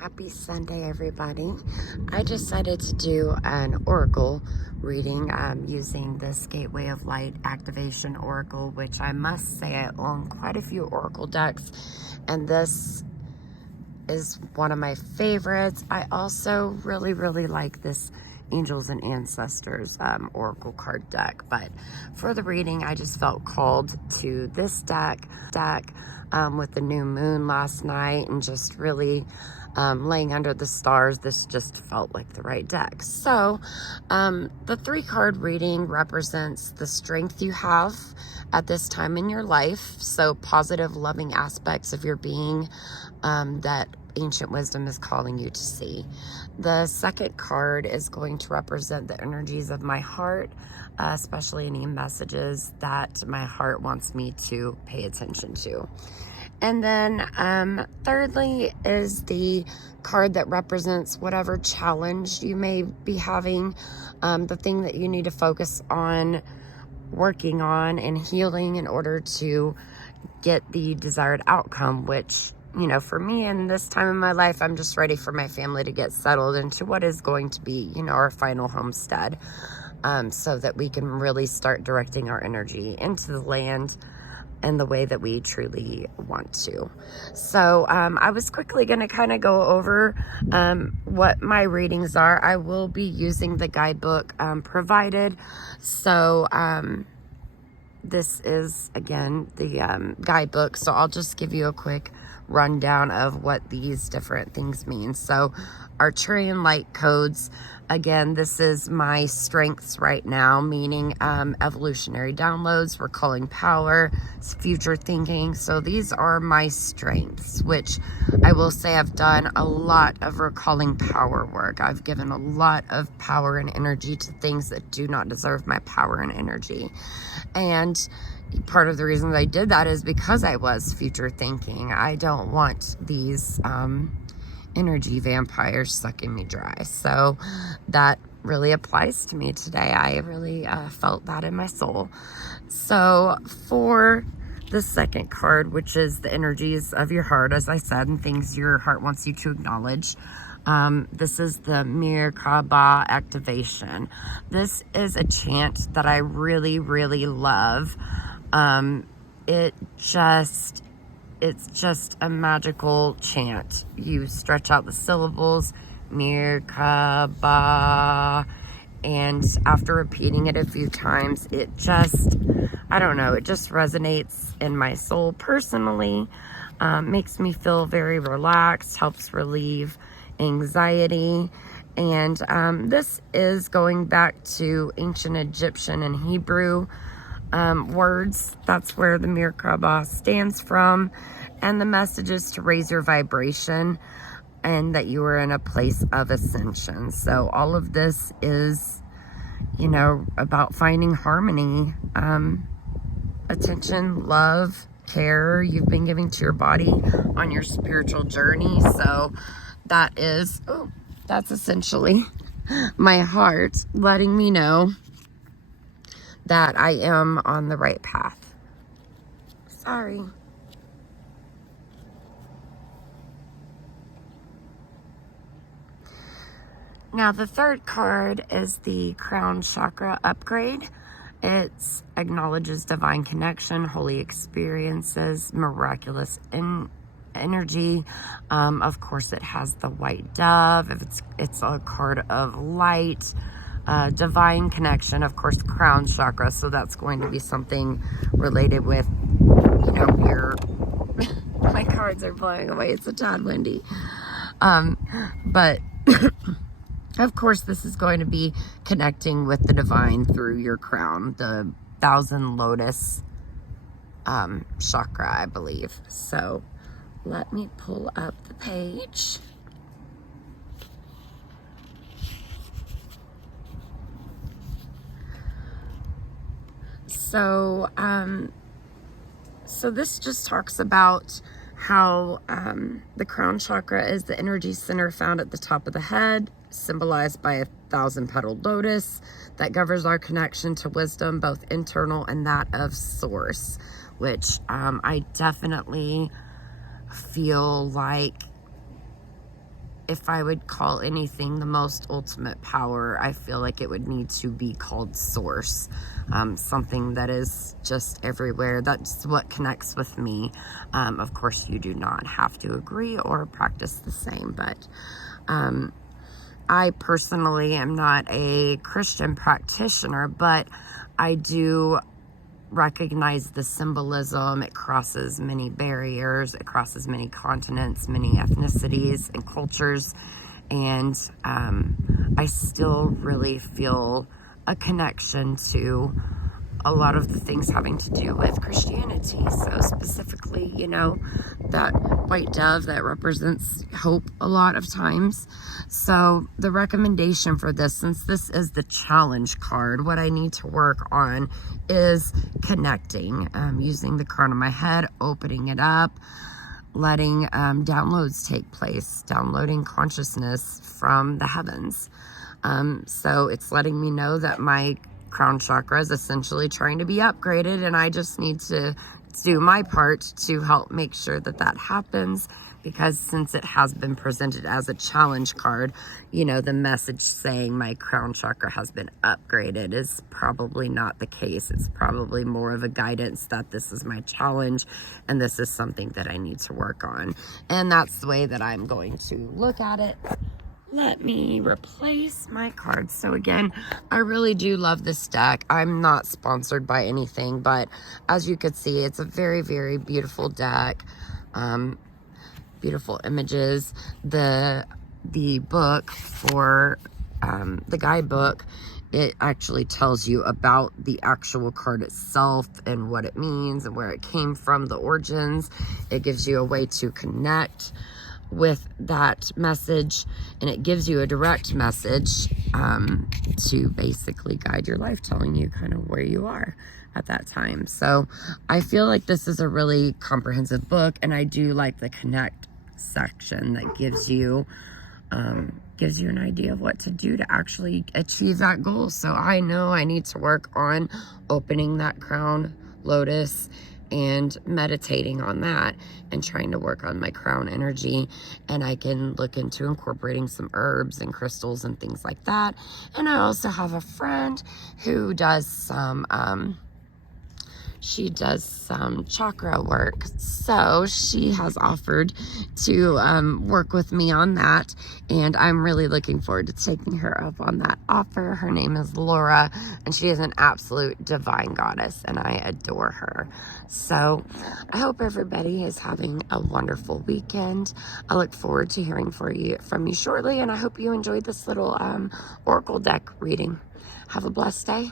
Happy Sunday, everybody. I decided to do an oracle reading using this Gateway of Light Activation Oracle, which I must say I own quite a few oracle decks, and this is one of my favorites. I also really like this Angels and Ancestors oracle card deck, but for the reading I just felt called to this deck with the new moon last night, and just really laying under the stars, this just felt like the right deck. So the 3-card reading represents the strength you have at this time in your life, so positive, loving aspects of your being that ancient wisdom is calling you to see. The 2nd card is going to represent the energies of my heart, especially any messages that my heart wants me to pay attention to. And then thirdly is the card that represents whatever challenge you may be having, the thing that you need to focus on working on and healing in order to get the desired outcome, which, you know, for me in this time in my life, I'm just ready for my family to get settled into what is going to be, you know, our final homestead, so that we can really start directing our energy into the land and the way that we truly want to. So I was quickly going to kind of go over what my readings are. I will be using the guidebook provided. So this is, again, the guidebook. So I'll just give you a quick rundown of what these different things mean. So Arcturian light codes, again, this is my strengths right now, meaning evolutionary downloads, recalling power, future thinking. So these are my strengths, which I will say I've done a lot of recalling power work. I've given a lot of power and energy to things that do not deserve my power and energy. And part of the reason that I did that is because I was future thinking. I don't want these energy vampires sucking me dry. So that really applies to me today. I really felt that in my soul. So for the 2nd card, which is the energies of your heart, as I said, and things your heart wants you to acknowledge, this is the Merkaba activation. This is a chant that I really love. It's just a magical chant. You stretch out the syllables, Merkaba, and after repeating it a few times, it just, I don't know, it just resonates in my soul personally. Makes me feel very relaxed, helps relieve anxiety. And this is going back to ancient Egyptian and Hebrew words. That's where the Merkaba stands from, and the message is to raise your vibration and that you are in a place of ascension. So all of this is, you know, about finding harmony, attention, love, care you've been giving to your body on your spiritual journey. So that is, that's essentially my heart letting me know that I am on the right path. Sorry. Now the 3rd card is the Crown Chakra upgrade. It acknowledges divine connection, holy experiences, miraculous energy. Of course, it has the white dove. It's a card of light. Divine connection, of course, crown chakra, so that's going to be something related with, you know, your my cards are blowing away, it's a tad windy, but of course this is going to be connecting with the divine through your crown, the 1000 lotus chakra, I believe. So let me pull up the page. So, so this just talks about how the crown chakra is the energy center found at the top of the head, symbolized by a 1000-petaled lotus that governs our connection to wisdom, both internal and that of source, which I definitely feel like if I would call anything the most ultimate power, I feel like it would need to be called source. Something that is just everywhere. That's what connects with me. Of course, you do not have to agree or practice the same, but I personally am not a Christian practitioner, but I do recognize the symbolism. It crosses many barriers, it crosses many continents, many ethnicities and cultures, and I still really feel a connection to a lot of the things having to do with Christianity. So specifically, you know, that white dove that represents hope a lot of times. So the recommendation for this, since this is the challenge card, what I need to work on is connecting, using the crown of my head, opening it up, letting downloads take place, downloading consciousness from the heavens. So it's letting me know that my crown chakra is essentially trying to be upgraded, and I just need to do my part to help make sure that that happens, because since it has been presented as a challenge card, you know, the message saying my crown chakra has been upgraded is probably not the case. It's probably more of a guidance that this is my challenge and this is something that I need to work on. And that's the way that I'm going to look at it. Let me replace my cards. So again, I really do love this deck. I'm not sponsored by anything, but as you could see, it's a very, very beautiful deck. Beautiful images. The book for the guidebook, it actually tells you about the actual card itself and what it means and where it came from, the origins. It gives you a way to connect with that message, and it gives you a direct message to basically guide your life, telling you kind of where you are at that time. So I feel like this is a really comprehensive book, and I do like the connect section that gives you an idea of what to do to actually achieve that goal. So I know I need to work on opening that crown lotus and meditating on that and trying to work on my crown energy, and I can look into incorporating some herbs and crystals and things like that. And I also have a friend who does some chakra work, so she has offered to work with me on that, and I'm really looking forward to taking her up on that offer. Her name is Laura, and she is an absolute divine goddess, and I adore her. So I hope everybody is having a wonderful weekend. I look forward to hearing from you shortly, and I hope you enjoyed this little oracle deck reading. Have a blessed day.